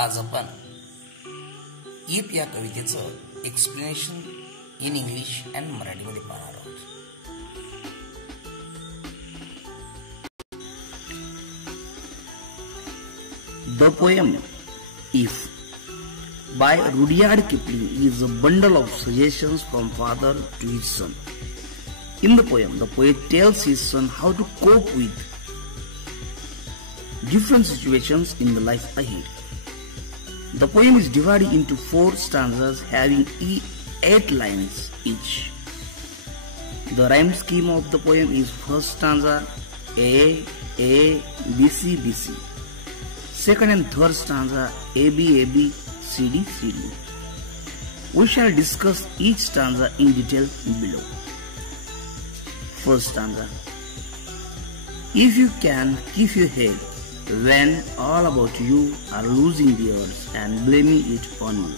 आज आपण ईप या कवितेचं एक्सप्लेनेशन इन इंग्लिश अँड मराठीमध्ये पाहणार आहोत. The poem If by Rudyard Kipling is a bundle of suggestions from father to his son. In the poem, the poet tells his son how to cope with different situations in the life ahead. The poem is divided into 4 stanzas having 8 lines each. The rhyme scheme of the poem is first stanza A, A, B, C, B, C. Second and third stanza A, B, A, B, C, D, C, D. We shall discuss each stanza in detail below. First stanza. If you can keep your head when all about you are losing theirs and blaming it on you.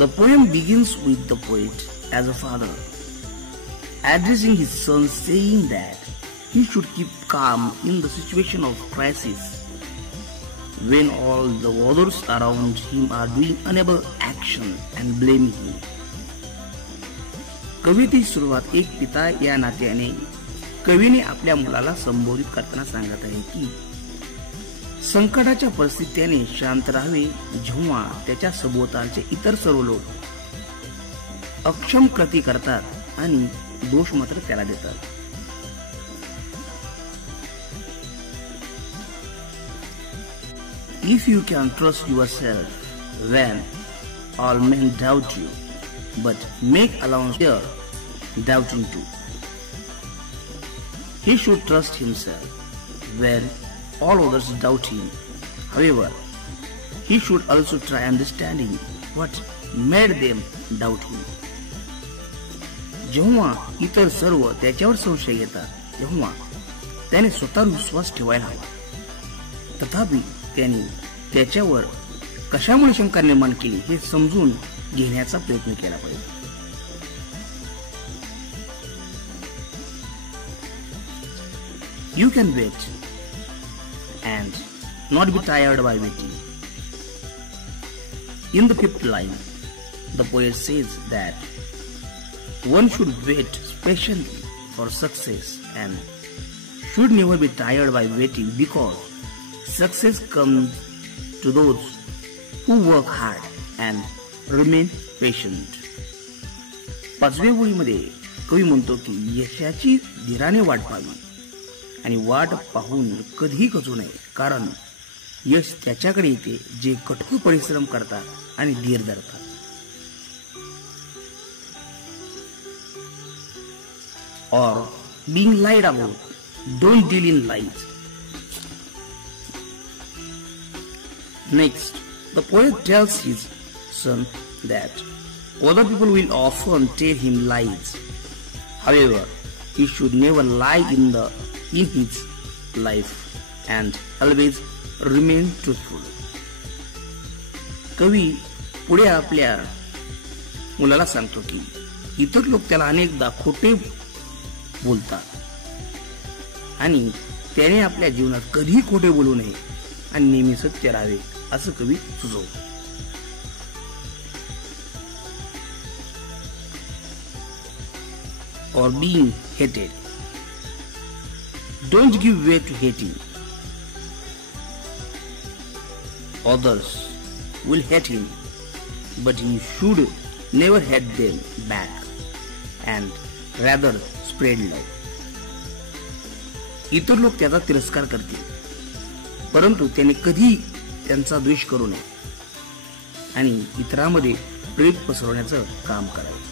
The poem begins with the poet as a father addressing his son, saying that he should keep calm in the situation of crisis when all the others around him are doing unable action and blaming him. कवितेची सुरुवात एक पिता या नात्याने कवीने आपल्या मुलाला संबोधित करताना सांगत आहे की संकटाच्या परिस्थितीत त्याने शांत राहावे जेव्हा त्याच्या सभोवतालचे इतर सर्व लोक अक्षम कृती करतात आणि दोष मात्र त्याला देतात. If you can trust yourself when all men doubt you, but make allowance for doubting too. He should trust himself when all others doubt him. However, he should also try understanding what made them doubt him. जेव्हा इतर सर्व त्याच्यावर संशय घेतात तेव्हा त्याने स्वतःवर विश्वास ठेवायला हवा. तथापि त्याने त्याच्यावर कशामुळे शंका निर्माण केली हे समजून घेण्याचा प्रयत्न केला पाहिजे. You can wait and not be tired by waiting. In the 5th line, the poet says that one should wait patiently for success and should never be tired by waiting because success comes to those who work hard and remain patient. 5व्या ओळीमध्ये कवी म्हणतो की यशाची धीराने वाट पाहावी आणि वाट पाहून कधीही खचू नये कारण यश त्याच्याकडे येते जे कठोर परिश्रम करतात आणि धीर धरतात. Or being lied about, don't deal in lies. Next, the poet tells his son that other people will often tell him lies. However, he should never lie in his life and always remain truthful. कवी पुढे आपल्या मुलाला सांगतो की इतर लोक त्याला अनेकदा खोटे बोलतात आणि त्याने आपल्या जीवनात कधीही खोटे बोलू नये आणि नेहमी सत्य राहावे असं कवी सुचवतो. Or being hated, don't give way to hating. Others will hate him, but he should never hate them back and rather spread love. इतर लोक त्याचा तिरस्कार करतील परंतु त्याने कधी त्यांचा द्वेष करू नये आणि इतरांमध्ये प्रेम पसरवण्याचं काम करावे.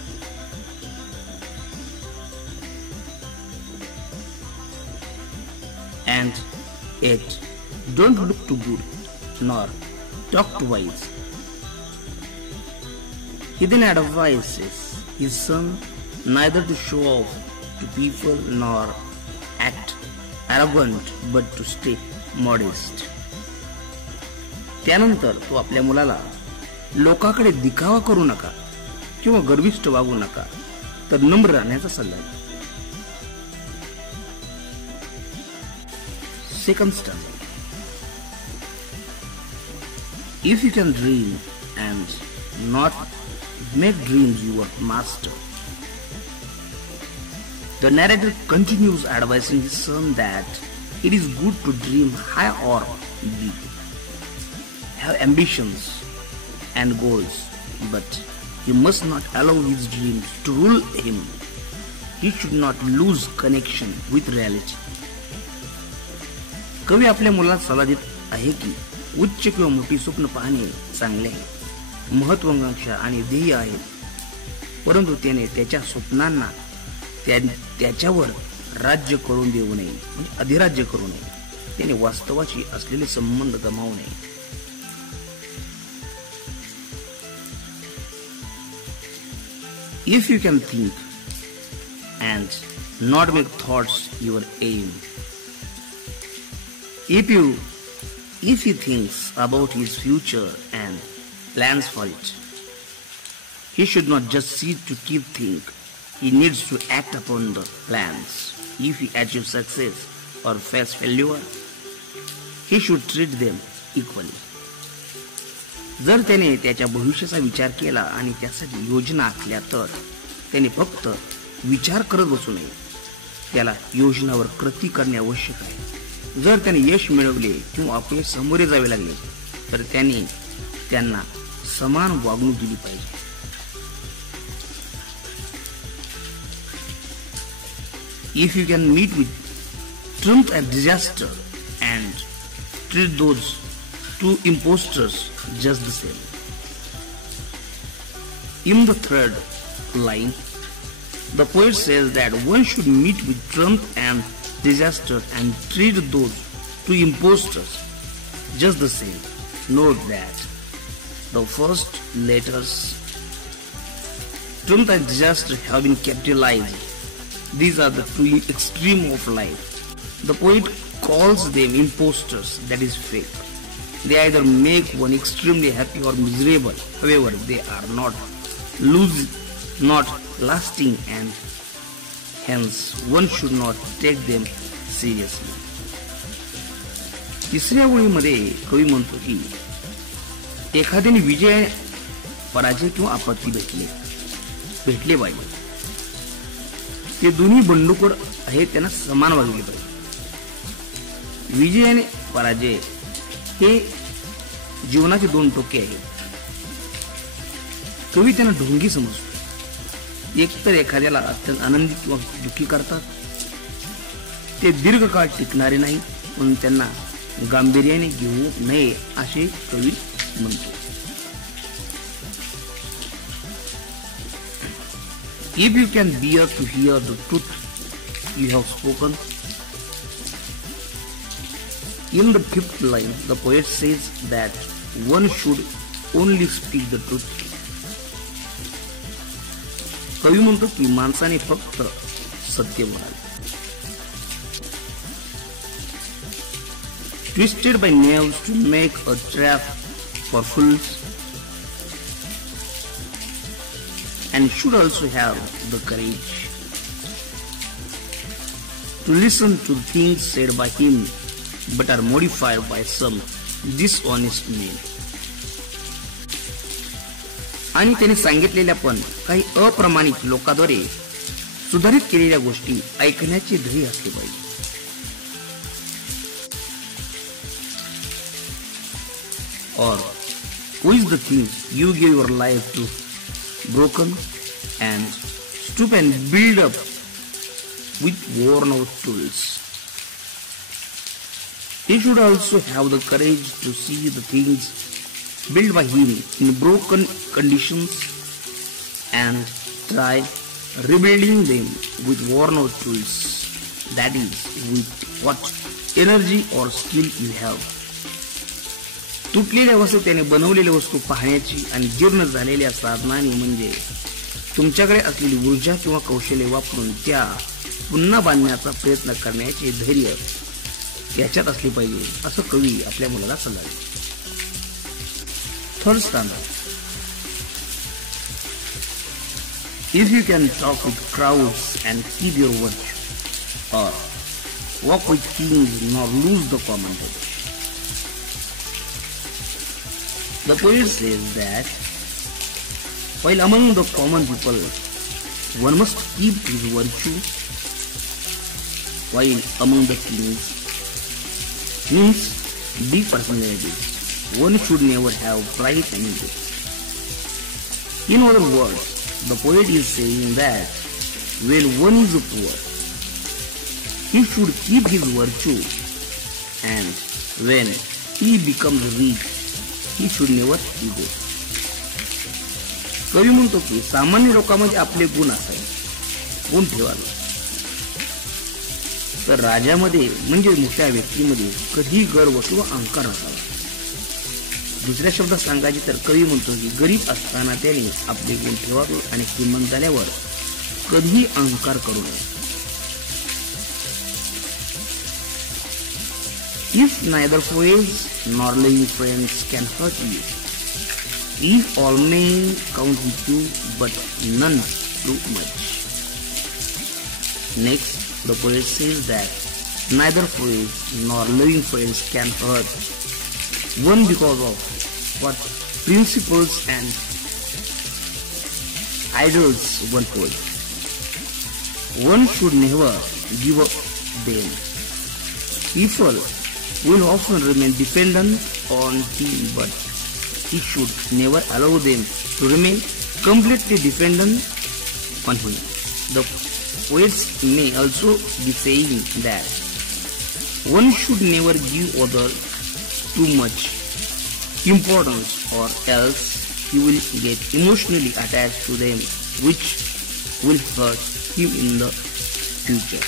And 8. Don't look too good nor talk too wise. He then advises his son neither to show off to people nor act arrogant but to stay modest. त्यानंतर तो आपल्या मुलाला लोकांकडे दिखावा करू नका किंवा गर्विष्ठ वागू नका तर नम्र राहण्याचा सल्ला दिला. second stanza. If you can dream and not make dreams your master. The narrator continues advising his son that it is good to dream high or big, have ambitions and goals, but he must not allow his dreams to rule him. He should not lose connection with reality. कवी आपल्या मुलाला सल्ला देत आहे की उच्च किंवा मोठी स्वप्न पाहणे चांगले आहे, महत्वाकांक्षा आणि ध्येय आहेत, परंतु त्याने त्याच्या स्वप्नांना त्याच्यावर राज्य करून देऊ नये, म्हणजे अधिराज्य करू नये. त्याने वास्तवाशी असलेले संबंध गमावू नये. If you can think and not make thoughts your aim. If he thinks about his future and plans for it, he should not just sit to keep think. He needs to act upon the plans. If he achieves success or face failure, he should treat them equally. जर त्याने त्याच्या भविष्याचा विचार केला आणि त्यासाठी योजना आखल्या तर त्याने फक्त विचार करत बसू नये. त्याला योजनावर कृती करणे आवश्यक आहे. जर त्याने यश मिळवले किंवा अपयश सामोरे जावे लागले तर त्याने त्यांना समान वागणूक दिली पाहिजे. If you can meet with triumph and disaster and treat those two impostors just the same. In the third line, the poet says that one should meet with triumph and disaster and treat those two impostors just the same. Note that the first letters triumph and disaster have been capitalized. These are the two extremes of life. The poet calls them impostors, that is fake. They either make one extremely happy or miserable. However, they are not lasting, and hence one should not take them seriously. तिसऱ्या ओळीमध्ये कवी म्हणतो की एखाद्याने विजय, पराजय किंवा आपत्ती भेटले पाहिजे. ते दोन्ही बंडखोर आहेत, त्यांना समान वागले पाहिजे. विजय आणि पराजय हे जीवनाचे दोन टोके आहेत. कवी त्यांना ढोंगी समजतो. एकतर एखाद्याला अत्यंत आनंदी किंवा दुःखी करतात. ते दीर्घकाळ टिकणारे नाही, म्हणून त्यांना गांभीर्याने घेऊ नये असे कवी म्हणतो. If you can bear to hear the truth you have spoken. In the fifth line, the poet says that one should only speak the truth. कवी म्हणतो की माणसाने फक्त सत्य बोलावे. Twisted by nails to make a trap for fools, and should also have the courage to listen to things said by him but are modified by some dishonest men. आणि त्याने सांगितलेल्या पण काही अप्रमाणित लोकांद्वारे सुधारित केलेल्या गोष्टी ऐकण्याचे धैर्य असले पाहिजे. Or who is the thing you give your life to broken and stoop and build up with worn out tools. He should also have the courage to see the things built by him in broken conditions and try rebuilding them with worn out tools, that is, with what energy or skill you have. तुटलेल्या वस्तू त्याने बनवलेल्या वस्तू पाहण्याची आणि जीर्ण झालेल्या साधनांनी म्हणजे तुमच्याकडे असलेली ऊर्जा किंवा कौशल्य वापरून त्या पुन्हा बांधण्याचा प्रयत्न करण्याचे धैर्य याच्यात असले पाहिजे, असं कवी आपल्या मुलाला सल्ला देतो. Third स्टँडा. If you can talk with crowds and keep your word, or walk with kings nor lose the common head. The poet says that while among the common people one must keep his virtue, while among the kings means big personalities, one should never have pride and ego. In other words, the poet is saying that when one is poor, he should keep his virtue, and when he becomes rich, he should never ego. कवी म्हणतो की सामान्य लोकांमध्ये आपले गुण असावे, गुण ठेवावे, तर राजामध्ये म्हणजे मोठ्या व्यक्तीमध्ये कधी गर्व किंवा अहंकार नसावा. दुसऱ्या शब्दात सांगायचे तर कवी म्हणतो की गरीब असताना त्याने आपले गुण ठेवावे आणि श्रीमंत झाल्यावर कधीही अहंकार करू नये. If neither foes nor living friends can hurt you, if all men count with you but none too much. Next, the poet says that neither foes nor living friends can hurt one because of what principles and idols one holds. One should never give up them. People will often remain dependent on him, but he should never allow them to remain completely dependent on him. The poets may also be saying that one should never give others too much importance, or else he will get emotionally attached to them, which will hurt him in the future.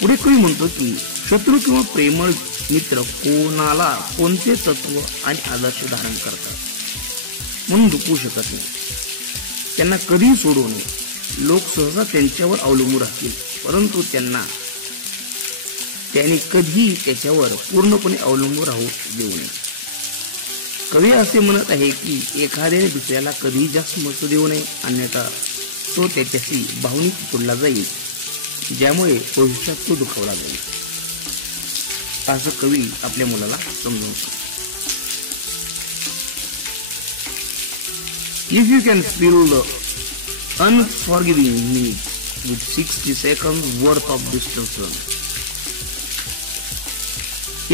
पुढे कवी म्हणतो की शत्रू किंवा प्रेमळ मित्र कोणाला कोणते तत्व आणि आदर्श धारण करतात म्हणून दुखवू शकत नाही. त्यांना कधीही सोडू नये. लोक सहसा त्यांच्यावर अवलंबून राहतील, परंतु त्यांनी कधीही त्याच्यावर पूर्णपणे अवलंबून राहू देऊ नये. कवी असे म्हणत आहे की एखाद्याने दुसऱ्याला कधीही जास्त महत्त्व देऊ नये, अन्यथा तो त्याच्याशी भावनिक तुटला जाईल, ज्यामुळे भविष्यात तो दुखावला जाईल, असं कवी आपल्या मुलाला समजावतो. If you can fill the unforgiving need with 60 seconds worth of distraction.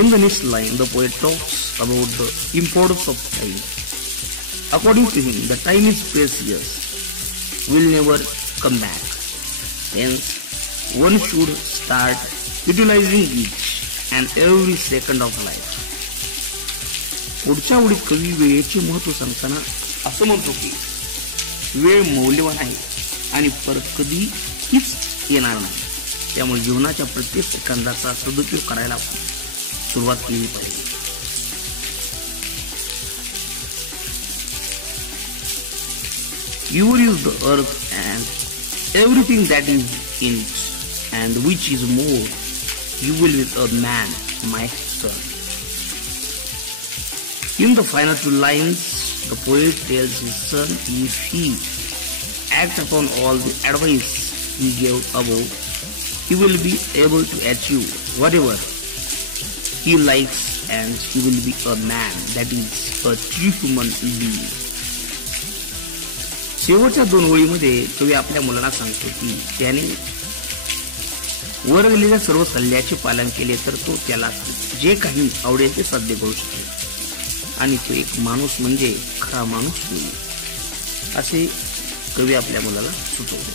In the next line, the poet talks about the importance of time. According to him, the time is precious, will never come back. Hence, one should start utilizing each and every second of life. पुढच्या ओळीत कवी वेळेचे महत्त्व सांगताना असं म्हणतो की वेळ मौल्यवान आहे आणि परत कधीच येणार नाही. त्यामुळे जीवनाच्या प्रत्येक सेकंदाचा सदुपयोग करायला सुरुवात केली पाहिजे. You is the earth and everything that is in it, and which is more, you will with a man, my son. In the final two lines, the poet tells his son if he acts upon all the advice he gave above, he will be able to achieve whatever he likes, and he will be a man, that is a true human being. शेवटच्या दोन ओळीमध्ये कवी आपल्या मुलाला सांगतो की त्याने वर दिलेल्या सर्व सल्ल्याचे पालन केले तर तो त्याला जे काही आवडेल ते साध्य करू शकेल आणि तो एक माणूस म्हणजे खरा माणूस होईल, असे कवी आपल्या मुलाला सुचवतो.